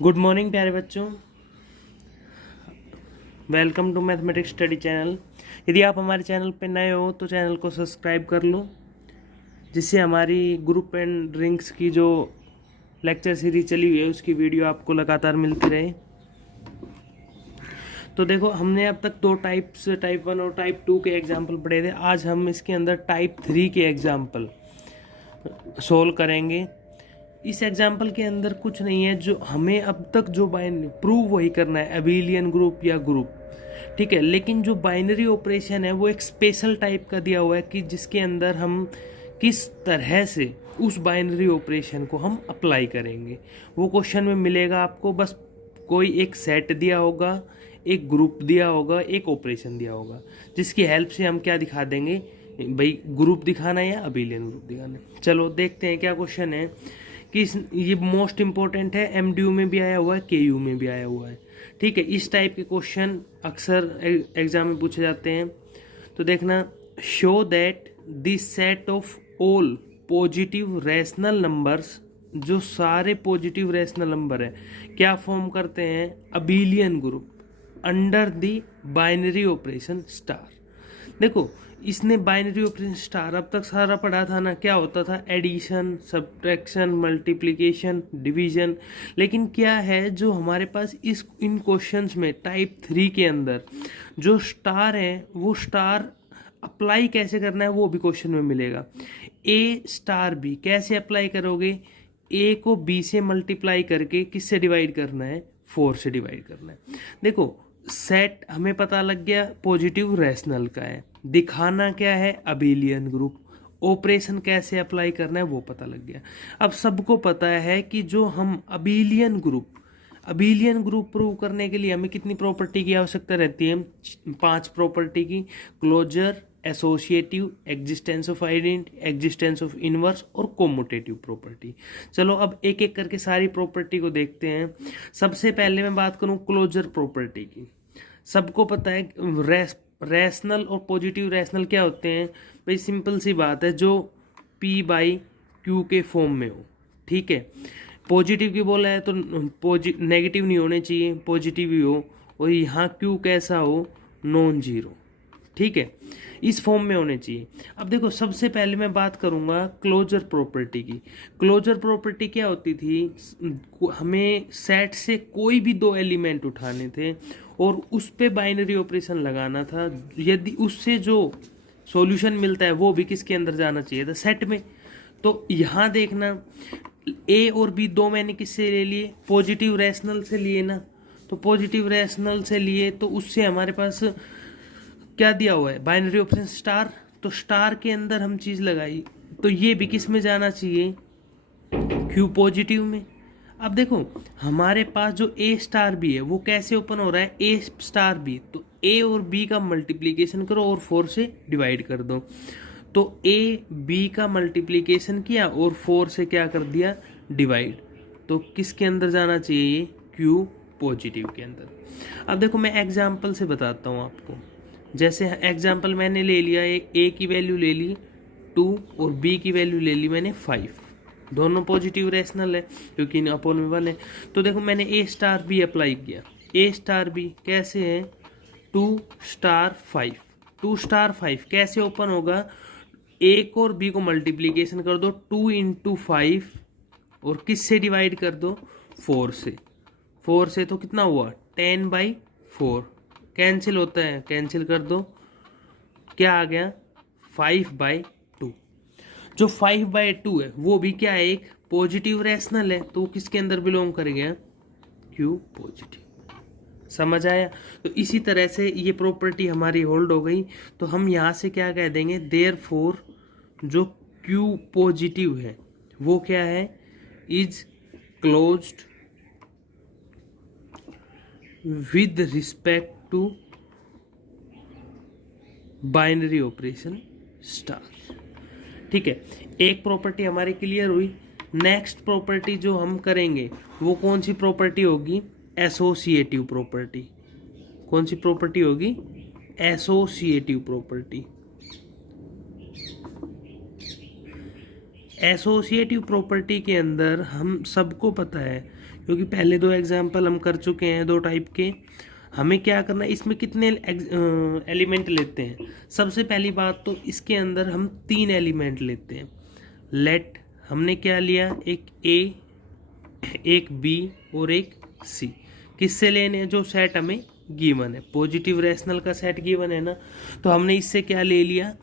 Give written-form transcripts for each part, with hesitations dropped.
Good morning प्यारे बच्चों, welcome to mathematics study channel. यदि आप हमारे चैनल पर नए हो तो चैनल को सब्सक्राइब कर लो, जिससे हमारी ग्रुप एंड ड्रिंक्स की जो लेक्चर सीरीज चली हुई है उसकी वीडियो आपको लगातार मिलती रहे। तो देखो, हमने अब तक दो टाइप्स, टाइप 1 और टाइप 2 के एग्जाम्पल पढ़े थे। आज हम इसके अंदर टाइप 3 के एग्जाम्पल सोल्व करेंगे। इस एग्जाम्पल के अंदर कुछ नहीं है, जो हमें अब तक जो प्रूव वही करना है, अबेलियन ग्रुप या ग्रुप, ठीक है। लेकिन जो बाइनरी ऑपरेशन है वो एक स्पेशल टाइप का दिया हुआ है कि जिसके अंदर हम किस तरह से उस बाइनरी ऑपरेशन को हम अप्लाई करेंगे वो क्वेश्चन में मिलेगा आपको। बस कोई एक सेट दिया होगा, एक ग्रुप दिया होगा, एक ऑपरेशन दिया होगा, जिसकी हेल्प से हम क्या दिखा देंगे भाई, ग्रुप दिखाना है या अबेलियन ग्रुप दिखाना है। चलो देखते हैं क्या क्वेश्चन है। कि ये मोस्ट इंपॉर्टेंट है, एमडीयू में भी आया हुआ है, केयू में भी आया हुआ है, ठीक है। इस टाइप के क्वेश्चन अक्सर एग्जाम में पूछे जाते हैं। तो देखना, show that this set of all positive rational numbers, जो सारे पॉजिटिव रैशनल नंबर है क्या फॉर्म करते हैं, abelian group under the binary operation star. देखो, इसने बाइनरी ऑपरेशन स्टार अब तक सारा पढ़ा था ना, क्या होता था, एडिशन, सब्ट्रैक्शन, मल्टीप्लिकेशन, डिवीजन। लेकिन क्या है जो हमारे पास इन क्वेश्चंस में टाइप 3 के अंदर जो स्टार है, वो स्टार अप्लाई कैसे करना है वो भी क्वेश्चन में मिलेगा। ए स्टार बी कैसे अप्लाई करोगे, ए को बी से मल्टीप्लाई करके किससे डिवाइड करना है, 4 से डिवाइड करना है। देखो, सेट हमें पता लग गया पॉजिटिव रैशनल का है, दिखाना क्या है, अबेलियन ग्रुप, ऑपरेशन कैसे अप्लाई करना है वो पता लग गया। अब सबको पता है कि जो हम अबेलियन ग्रुप प्रूव करने के लिए हमें कितनी प्रॉपर्टी की आवश्यकता रहती है, 5 प्रॉपर्टी की, closure, associative, existence of identity, existence of inverse और कोमोटेटिव प्रॉपर्टी। चलो अब एक एक करके सारी प्रॉपर्टी को देखते हैं। सबसे पहले मैं बात करूं क्लोजर प्रॉपर्टी की। सबको पता है रैशनल और पॉजिटिव रैशनल क्या होते हैं भाई, सिंपल सी बात है, जो P बाई क्यू के फॉर्म में हो, ठीक है। पॉजिटिव की बोला है तो नेगेटिव नहीं होने चाहिए, पॉजिटिव ही हो, और यहाँ क्यू कैसा हो, नॉन जीरो, ठीक है, इस फॉर्म में होने चाहिए। अब देखो, सबसे पहले मैं बात करूंगा क्लोजर प्रॉपर्टी की। क्लोजर प्रॉपर्टी क्या होती थी, हमें सेट से कोई भी दो एलिमेंट उठाने थे और उस पे बाइनरी ऑपरेशन लगाना था। यदि उससे जो सॉल्यूशन मिलता है वो भी किसके अंदर जाना चाहिए था, सेट में। तो यहाँ देखना, ए और बी दो मैंने किससे ले लिए, पॉजिटिव रैशनल से लिए ना। तो पॉजिटिव रैशनल से लिए तो उससे हमारे पास क्या दिया हुआ है, बाइनरी ऑपरेशन स्टार। तो स्टार के अंदर हम चीज लगाई, तो ये भी किस में जाना चाहिए, क्यू पॉजिटिव में। अब देखो, हमारे पास जो ए स्टार बी है वो कैसे ओपन हो रहा है, ए स्टार बी, तो ए और बी का मल्टीप्लीकेशन करो और 4 से डिवाइड कर दो। तो ए बी का मल्टीप्लीकेशन किया और 4 से क्या कर दिया, डिवाइड। तो किसके अंदर जाना चाहिए, ये क्यू पॉजिटिव के अंदर। अब देखो, मैं एग्जाम्पल से बताता हूँ आपको। जैसे एग्जाम्पल मैंने ले लिया, ए की वैल्यू ले ली 2 और बी की वैल्यू ले ली मैंने 5, दोनों पॉजिटिव रैशनल है क्योंकि अपोन में 1 है। तो देखो, मैंने ए स्टार बी अप्लाई किया। ए स्टार बी कैसे है, 2 स्टार 5, 2 स्टार 5 कैसे ओपन होगा, ए को और बी को मल्टीप्लीकेशन कर दो 2 इंटू 5 और किस से डिवाइड कर दो, 4 से। 4 से तो कितना हुआ, 10/4, कैंसिल होता है, कैंसिल कर दो, क्या आ गया, 5/2। जो 5/2 है वो भी क्या है, एक पॉजिटिव रैशनल है, तो किसके अंदर बिलोंग कर गया, क्यू पॉजिटिव। समझ आया। तो इसी तरह से ये प्रॉपर्टी हमारी होल्ड हो गई। तो हम यहाँ से क्या कह देंगे, देयरफॉर जो क्यू पॉजिटिव है वो क्या है, is closed with respect to binary operation star, ठीक है। एक प्रॉपर्टी हमारी क्लियर हुई। नेक्स्ट प्रॉपर्टी जो हम करेंगे वो कौन सी प्रॉपर्टी होगी, एसोसिएटिव प्रॉपर्टी। कौन सी प्रॉपर्टी होगी, एसोसिएटिव प्रॉपर्टी। एसोसिएटिव प्रॉपर्टी के अंदर हम सबको पता है, क्योंकि पहले 2 एग्जाम्पल हम कर चुके हैं 2 टाइप के। हमें क्या करना है, इसमें कितने एलिमेंट लेते हैं। सबसे पहली बात तो इसके अंदर हम 3 एलिमेंट लेते हैं। लेट हमने क्या लिया, एक ए, एक बी और एक सी। किससे लेने हैं, जो सेट हमें गिवन है, पॉजिटिव रैशनल का सेट गिवन है ना, तो हमने इससे क्या ले लिया,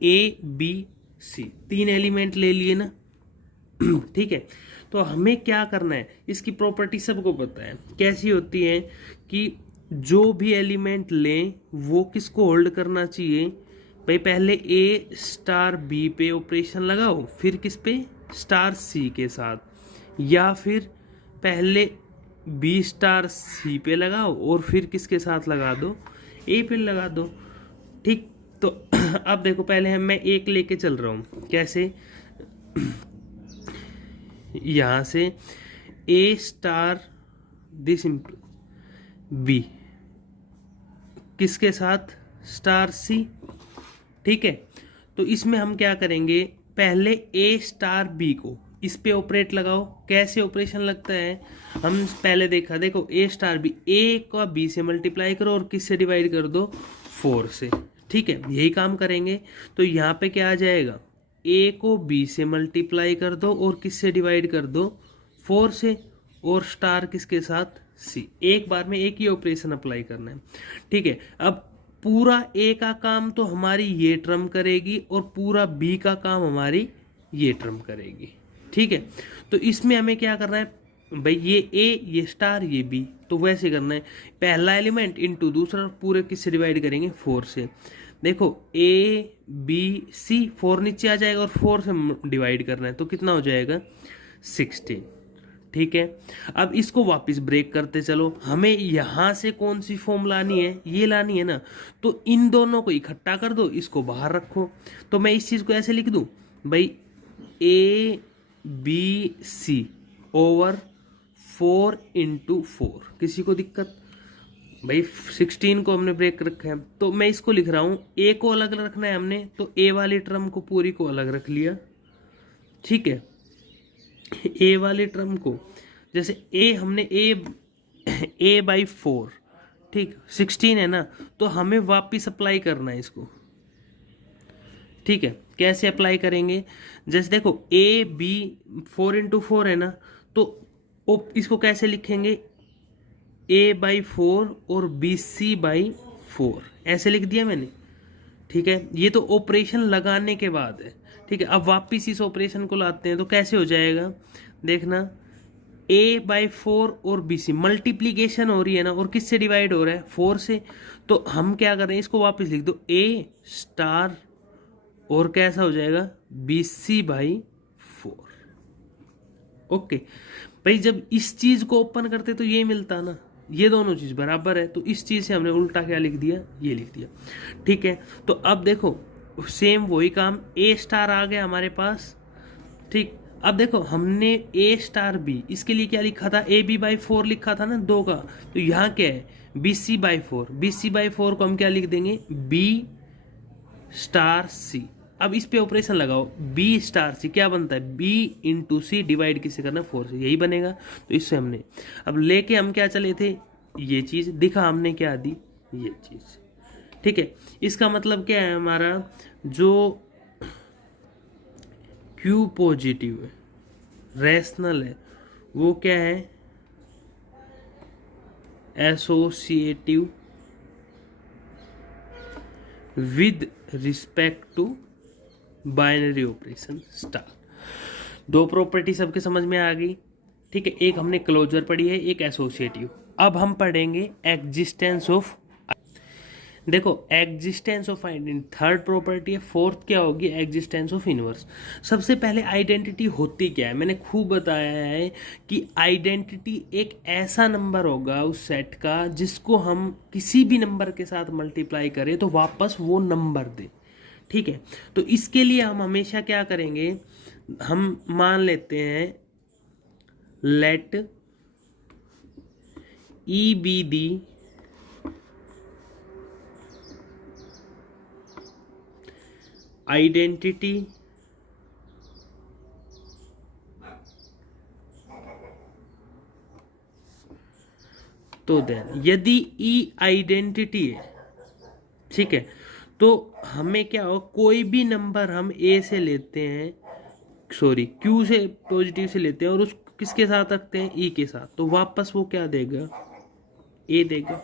ए बी सी, 3 एलिमेंट ले लिए ना। ठीक है, तो हमें क्या करना है, इसकी प्रॉपर्टी सबको पता है कैसी होती है कि जो भी एलिमेंट लें वो किसको होल्ड करना चाहिए भाई, पहले ए स्टार बी पे ऑपरेशन लगाओ, फिर किस पे, स्टार सी के साथ, या फिर पहले बी स्टार सी पे लगाओ और फिर किसके साथ लगा दो, ए पे लगा दो। ठीक, तो अब देखो पहले मैं एक लेके चल रहा हूँ, कैसे, यहाँ से ए स्टार दिस बी किसके साथ, स्टार सी। ठीक है, तो इसमें हम क्या करेंगे, पहले ए स्टार बी को इस पे ऑपरेट लगाओ। कैसे ऑपरेशन लगता है, हम पहले देखा, देखो ए स्टार बी, ए का बी से मल्टीप्लाई करो और किससे डिवाइड कर दो, 4 से। ठीक है, यही काम करेंगे। तो यहाँ पे क्या आ जाएगा, ए को बी से मल्टीप्लाई कर दो और किससे डिवाइड कर दो, 4 से, और स्टार किसके साथ, सी। एक बार में एक ही ऑपरेशन अप्लाई करना है। ठीक है, अब पूरा ए का काम तो हमारी ये टर्म करेगी और पूरा बी का काम हमारी ये टर्म करेगी। ठीक है, तो इसमें हमें क्या करना है भाई, ये ए ये स्टार ये बी, तो वैसे करना है, पहला एलिमेंट इनटू दूसरा, पूरे किससे डिवाइड करेंगे, 4 से। देखो ए बी सी, 4 नीचे आ जाएगा और 4 से डिवाइड करना है, तो कितना हो जाएगा, 16। ठीक है, अब इसको वापस ब्रेक करते चलो, हमें यहाँ से कौन सी फॉर्म लानी है, ये लानी है ना, तो इन दोनों को इकट्ठा कर दो, इसको बाहर रखो। तो मैं इस चीज़ को ऐसे लिख दूं भाई, A B C over 4 into 4। किसी को दिक्कत भाई, 16 को हमने ब्रेक रखा है, तो मैं इसको लिख रहा हूँ, ए को अलग रखना है हमने, तो ए वाली टर्म को पूरी को अलग रख लिया। ठीक है, ए वाले टर्म को, जैसे ए हमने ए बाई 4, ठीक, 16 है ना, तो हमें वापिस अप्लाई करना है इसको। ठीक है, कैसे अप्लाई करेंगे, जैसे देखो ए बी 4 इंटू 4 है ना, तो इसको कैसे लिखेंगे, ए बाई 4 और बी सी बाई 4, ऐसे लिख दिया मैंने। ठीक है, ये तो ऑपरेशन लगाने के बाद है। ठीक है, अब वापिस इस ऑपरेशन को लाते हैं, तो कैसे हो जाएगा, देखना, a बाई 4 और बी सी, मल्टीप्लीकेशन हो रही है ना, और किससे डिवाइड हो रहा है, 4 से। तो हम क्या कर रहे हैं, इसको वापस लिख दो, a स्टार और कैसा हो जाएगा, बी सी बाई 4। ओके भाई, जब इस चीज को ओपन करते तो ये मिलता ना, ये दोनों चीज बराबर है, तो इस चीज से हमने उल्टा क्या लिख दिया, ये लिख दिया। ठीक है, तो अब देखो सेम वही काम, ए स्टार आ गया हमारे पास। ठीक, अब देखो हमने ए स्टार बी, इसके लिए क्या लिखा था, ए बी बाई 4 लिखा था ना 2 का, तो यहाँ क्या है, B C by 4। B C by 4 को हम क्या लिख देंगे, बी स्टार सी। अब इस पे ऑपरेशन लगाओ, बी स्टार सी क्या बनता है, बी इंटू सी, डिवाइड किससे करना, 4 से, यही बनेगा। तो इससे हमने अब लेके हम क्या चले थे, ये चीज दिखा हमने क्या दी, ये चीज। ठीक है, इसका मतलब क्या है, हमारा जो क्यू पॉजिटिव है, रैशनल है, वो क्या है, associative with respect to binary operation star. 2 property सबके समझ में आ गई। ठीक है, एक हमने क्लोजर पढ़ी है, एक एसोसिएटिव। अब हम पढ़ेंगे एग्जिस्टेंस ऑफ, देखो existence of identity third property है, फोर्थ क्या होगी, एग्जिस्टेंस ऑफ इनवर्स। सबसे पहले आइडेंटिटी होती क्या है, मैंने खूब बताया है कि आइडेंटिटी एक ऐसा नंबर होगा उस सेट का जिसको हम किसी भी नंबर के साथ मल्टीप्लाई करें तो वापस वो नंबर दे। ठीक है, तो इसके लिए हम हमेशा क्या करेंगे, हम मान लेते हैं let e be the identity तो देन यदि ई आइडेंटिटी है, ठीक है, तो हमें क्या हो, कोई भी नंबर हम ए से लेते हैं, सॉरी क्यू से पॉजिटिव से लेते हैं और उस किसके साथ रखते हैं, ई के साथ, तो वापस वो क्या देगा, ए देगा।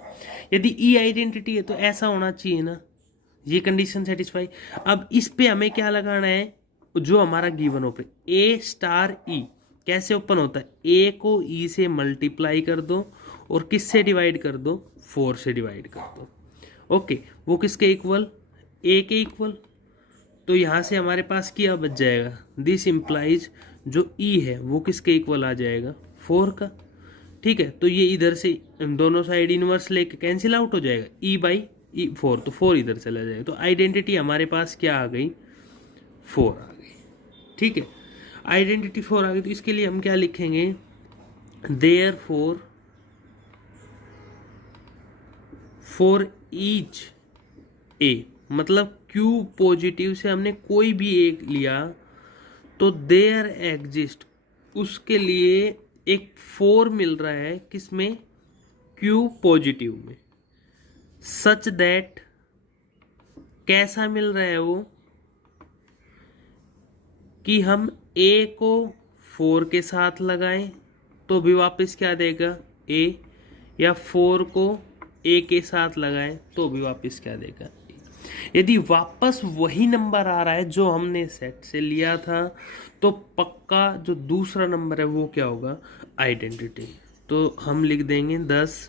यदि ई आइडेंटिटी है तो ऐसा होना चाहिए ना, ये कंडीशन सेटिस्फाई। अब इस पे हमें क्या लगाना है, जो हमारा गिवन ओपन ए स्टार ई कैसे ओपन होता है, ए को ई से मल्टीप्लाई कर दो और किससे डिवाइड कर दो, 4 से डिवाइड कर दो। ओके, वो किसके इक्वल, ए के इक्वल। तो यहाँ से हमारे पास क्या बच जाएगा, दिस इम्प्लाइज जो ई है वो किसके इक्वल आ जाएगा, 4 का। ठीक है, तो ये इधर से दोनों साइड इनवर्स लेके कैंसिल आउट हो जाएगा, ई बाई ई 4, तो 4 इधर चला जाएगा। तो आइडेंटिटी हमारे पास क्या आ गई, 4 आ गई। ठीक है, आइडेंटिटी 4 आ गई, तो इसके लिए हम क्या लिखेंगे, देयरफॉर फॉर ईच ए, मतलब क्यू पॉजिटिव से हमने कोई भी एक लिया तो देयर एग्जिस्ट, उसके लिए एक 4 मिल रहा है किसमें, क्यू पॉजिटिव में, सच दैट, कैसा मिल रहा है वो, कि हम ए को 4 के साथ लगाएं तो भी वापस क्या देगा, ए, या 4 को ए के साथ लगाएं तो भी वापस क्या देगा, ए। यदि वापस वही नंबर आ रहा है जो हमने सेट से लिया था तो पक्का जो दूसरा नंबर है वो क्या होगा, आइडेंटिटी। तो हम लिख देंगे 10,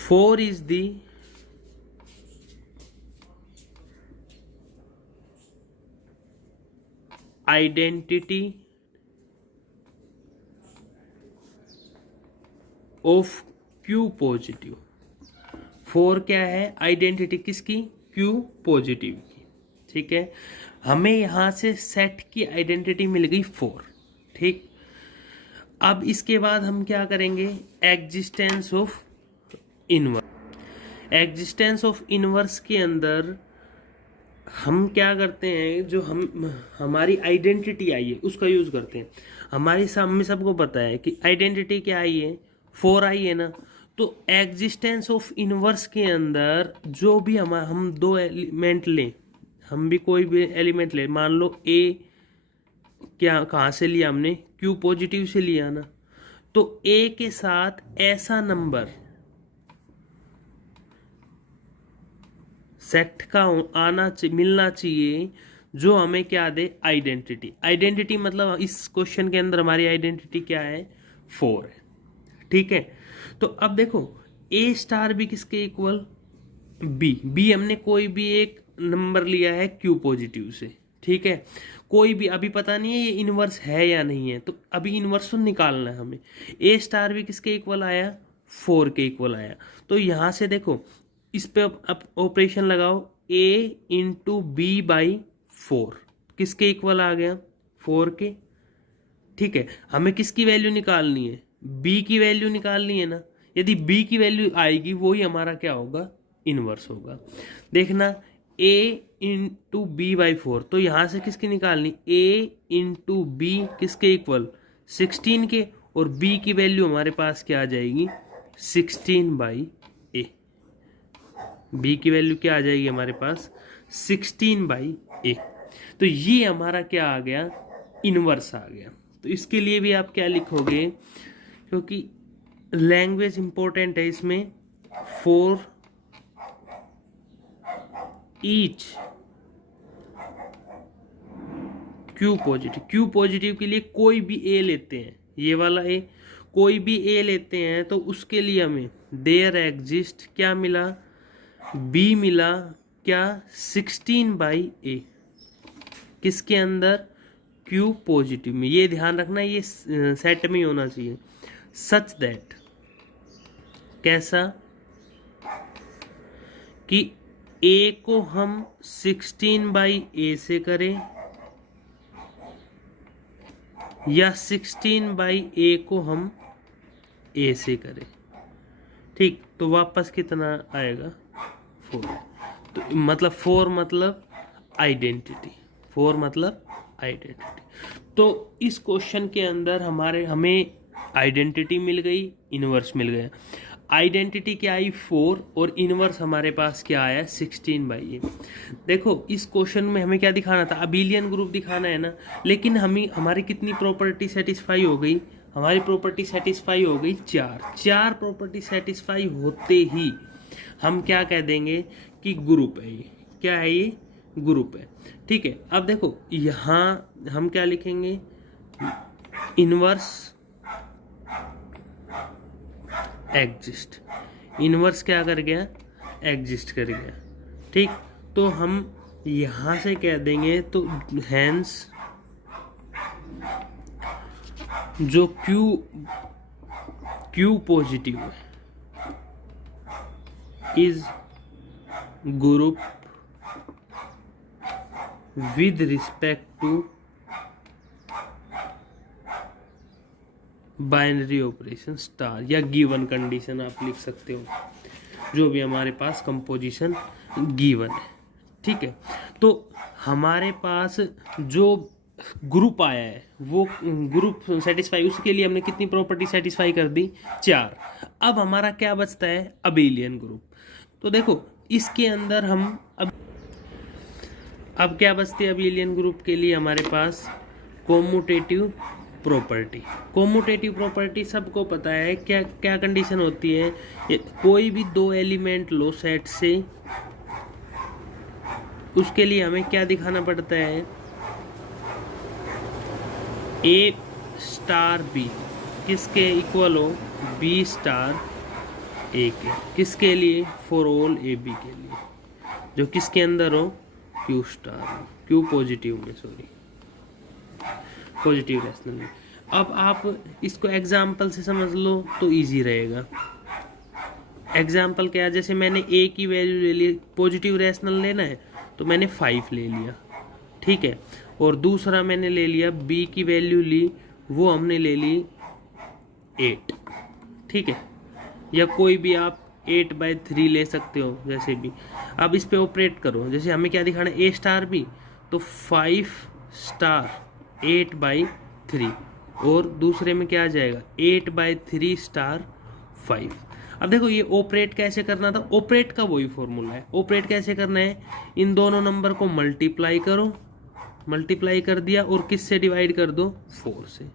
4 is the identity of Q positive. 4 क्या है, आइडेंटिटी किसकी, क्यू पॉजिटिव की। ठीक है, हमें यहां से सेट की आइडेंटिटी मिल गई 4। ठीक, अब इसके बाद हम क्या करेंगे, existence of inverse. Existence of inverse के अंदर हम क्या करते हैं, जो हमारी आइडेंटिटी आई है उसका यूज करते हैं। हमारे सामने सबको पता है कि आइडेंटिटी क्या आई है, 4 आई है ना। तो एग्जिस्टेंस ऑफ इनवर्स के अंदर जो भी हम दो एलिमेंट लें, हम भी कोई भी एलिमेंट लें, मान लो ए क्या कहाँ से लिया हमने, क्यू पॉजिटिव से लिया ना, तो ए के साथ ऐसा नंबर सेट का मिलना चाहिए जो हमें क्या दे, आइडेंटिटी। आइडेंटिटी मतलब इस क्वेश्चन के अंदर हमारी आइडेंटिटी क्या है, 4 है। ठीक है, तो अब देखो ए स्टार भी किसके इक्वल, बी हमने कोई भी एक नंबर लिया है क्यू पॉजिटिव से। ठीक है, कोई भी अभी पता नहीं है ये इनवर्स है या नहीं है, तो अभी इनवर्स तो निकालना है हमें। ए स्टार भी किसके इक्वल आया, 4 के इक्वल आया। तो यहां से देखो इस पे अब ऑपरेशन लगाओ, ए इंटू बी बाई 4 किसके इक्वल आ गया, 4 के। ठीक है, हमें किसकी वैल्यू निकालनी है, बी की वैल्यू निकालनी है ना। यदि बी की वैल्यू आएगी वही हमारा क्या होगा, इनवर्स होगा। देखना a इंटू बी बाई 4, तो यहां से किसकी निकालनी, a इंटू बी किसके इक्वल, 16 के, और b की वैल्यू हमारे पास क्या आ जाएगी, 16 बाई ए। b की वैल्यू क्या आ जाएगी हमारे पास, 16 बाई ए। तो ये हमारा क्या आ गया, इनवर्स आ गया। तो इसके लिए भी आप क्या लिखोगे, क्योंकि लैंग्वेज इंपॉर्टेंट है इसमें, फॉर ईच क्यू पॉजिटिव के लिए कोई भी ए लेते हैं, ये वाला ए, कोई भी ए लेते हैं तो उसके लिए हमें देयर एग्जिस्ट क्या मिला, बी मिला क्या, 16 बाई ए, किसके अंदर, क्यू पॉजिटिव में। ये ध्यान रखना, ये सेट में ही होना चाहिए। सच दैट, कैसा, कि ए को हम 16 बाई ए से करें या 16 बाई ए को हम ए से करें। ठीक, तो वापस कितना आएगा, 4। तो मतलब 4 मतलब आइडेंटिटी, 4 मतलब आइडेंटिटी। तो इस क्वेश्चन के अंदर हमें आइडेंटिटी मिल गई, इनवर्स मिल गया। आइडेंटिटी क्या आई 4 और इनवर्स हमारे पास क्या आया 16/8। देखो इस क्वेश्चन में हमें क्या दिखाना था, अबिलियन ग्रुप दिखाना है ना, लेकिन हमारी कितनी प्रॉपर्टी सेटिस्फाई हो गई, हमारी प्रॉपर्टी सेटिस्फाई हो गई 4 प्रॉपर्टी सेटिस्फाई होते ही हम क्या कह देंगे कि ग्रुप है ये, क्या है ये, ग्रुप है। ठीक है, अब देखो यहाँ हम क्या लिखेंगे, इनवर्स एग्जिस्ट, इनवर्स क्या कर गया, एग्जिस्ट कर गया। ठीक, तो हम यहाँ से कह देंगे तो हैंस जो क्यू पॉजिटिव है is group with respect to binary operation star, या गिवन कंडीशन आप लिख सकते हो, जो भी हमारे पास कंपोजिशन गिवन है। ठीक है, तो हमारे पास जो ग्रुप आया है वो ग्रुप सेटिस्फाई, उसके लिए हमने कितनी प्रॉपर्टी सेटिस्फाई कर दी 4। अब हमारा क्या बचता है, अबेलियन ग्रुप। तो देखो इसके अंदर हम अब क्या बचती है अबेलियन ग्रुप के लिए, हमारे पास कोमुटेटिव प्रॉपर्टी। कोमुटेटिव प्रॉपर्टी सबको पता है क्या क्या कंडीशन होती है, कोई भी 2 एलिमेंट लो सेट से, उसके लिए हमें क्या दिखाना पड़ता है, ए स्टार बी किसके इक्वल हो, बी स्टार ए के, किसके लिए, फॉर ऑल ए बी के लिए, जो किसके अंदर हो, क्यू स्टार, क्यू पॉजिटिव में, सॉरी पॉजिटिव रैशनल में। अब आप इसको एग्जाम्पल से समझ लो तो इजी रहेगा। एग्जाम्पल क्या है, जैसे मैंने ए की वैल्यू ले ली, पॉजिटिव रैशनल लेना है तो मैंने 5 ले लिया, ठीक है, और दूसरा मैंने ले लिया बी की वैल्यू ली, वो हमने ले ली 8, ठीक है, या कोई भी आप 8/3 ले सकते हो, जैसे भी। अब इस पे ऑपरेट करो, जैसे हमें क्या दिखाना है, ए स्टार बी, तो 5 स्टार 8/3, और दूसरे में क्या आ जाएगा 8/3 स्टार 5। अब देखो ये ऑपरेट कैसे करना था, ऑपरेट का वही फॉर्मूला है। ऑपरेट कैसे करना है, इन दोनों नंबर को मल्टीप्लाई करो, मल्टीप्लाई कर दिया और किस से डिवाइड कर दो, 4 से।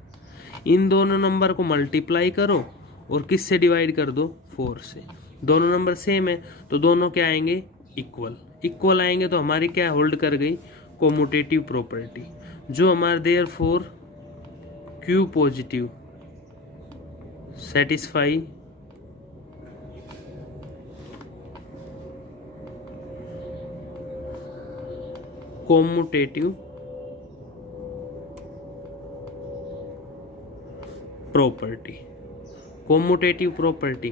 इन दोनों नंबर को मल्टीप्लाई करो और किस से डिवाइड कर दो, 4 से। दोनों नंबर सेम है तो दोनों क्या आएंगे, इक्वल। इक्वल आएंगे तो हमारी क्या होल्ड कर गई, कोमुटेटिव प्रॉपर्टी, जो हमारे therefore Q positive satisfy commutative property. Commutative property,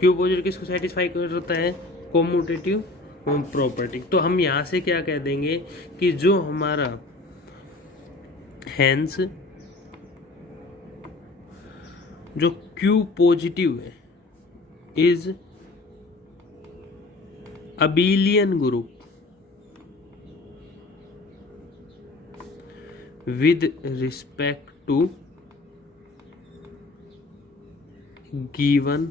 Q positive किसको सेटिस्फाई करता है, कोमुटेटिव प्रॉपर्टी। तो हम यहाँ से क्या कह देंगे कि जो हमारा हैंस जो क्यू पॉजिटिव है is abelian group with respect to given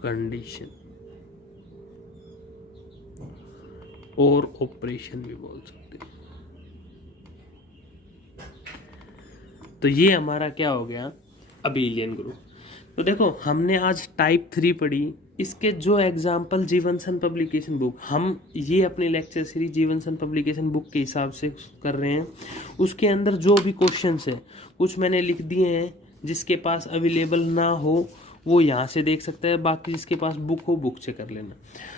condition और ऑपरेशन भी बोल सकते हैं। तो ये हमारा क्या हो गया, अबेलियन ग्रुप। तो देखो हमने आज टाइप 3 पढ़ी, इसके जो एग्जाम्पल जीवनसन पब्लिकेशन बुक, हम ये अपने लेक्चर सीरीज जीवनसन पब्लिकेशन बुक के हिसाब से कर रहे हैं, उसके अंदर जो भी क्वेश्चंस है कुछ मैंने लिख दिए हैं, जिसके पास अवेलेबल ना हो वो यहाँ से देख सकता है, बाकी जिसके पास बुक हो बुक से कर लेना।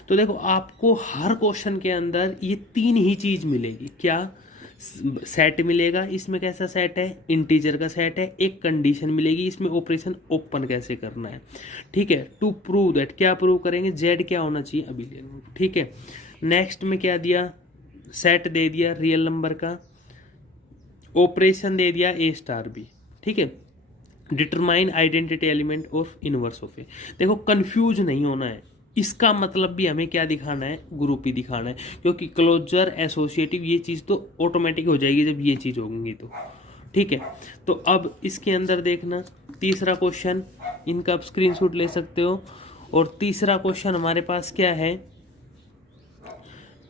तो देखो आपको हर क्वेश्चन के अंदर ये 3 ही चीज़ मिलेगी, क्या, सेट मिलेगा, इसमें कैसा सेट है, इंटीजर का सेट है, एक कंडीशन मिलेगी, इसमें ऑपरेशन ओपन कैसे करना है, ठीक है। टू प्रूव दैट, क्या प्रूव करेंगे, जेड क्या होना चाहिए, अबेलियन ग्रुप, ठीक है। नेक्स्ट में क्या दिया, सेट दे दिया रियल नंबर का, ऑपरेशन दे दिया ए स्टार बी, ठीक है। Determine identity element of inverse of a. देखो कंफ्यूज नहीं होना है, इसका मतलब भी हमें क्या दिखाना है, ग्रुप ही दिखाना है, क्योंकि क्लोजर एसोसिएटिव ये चीज़ तो ऑटोमेटिक हो जाएगी जब ये चीज़ होगी। तो ठीक है, तो अब इसके अंदर देखना तीसरा क्वेश्चन, इनका आप स्क्रीनशॉट ले सकते हो। और तीसरा क्वेश्चन हमारे पास क्या है,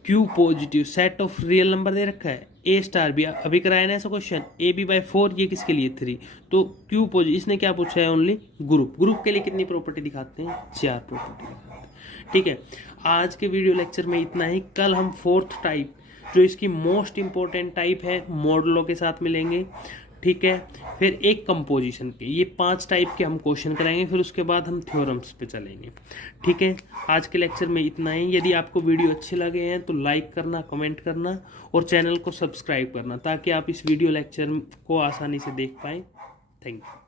Q positive set of real number दे रखा है ए स्टार बी, अभी कराया ना ऐसा क्वेश्चन, ए बी बाई 4, ये किसके लिए 3, तो क्यू पॉजिटिव, इसने क्या पूछा है ओनली ग्रुप के लिए कितनी प्रॉपर्टी दिखाते हैं, 4 प्रॉपर्टी दिखाते हैं। ठीक है, आज के वीडियो लेक्चर में इतना ही। कल हम फोर्थ टाइप, जो इसकी मोस्ट इंपॉर्टेंट टाइप है, मॉडलों के साथ मिलेंगे। ठीक है, फिर एक कंपोजिशन के, ये 5 टाइप के हम क्वेश्चन कराएंगे, फिर उसके बाद हम थ्योरम्स पे चलेंगे। ठीक है, आज के लेक्चर में इतना ही। यदि आपको वीडियो अच्छे लगे हैं तो लाइक करना, कमेंट करना और चैनल को सब्सक्राइब करना, ताकि आप इस वीडियो लेक्चर को आसानी से देख पाएँ। Thank you.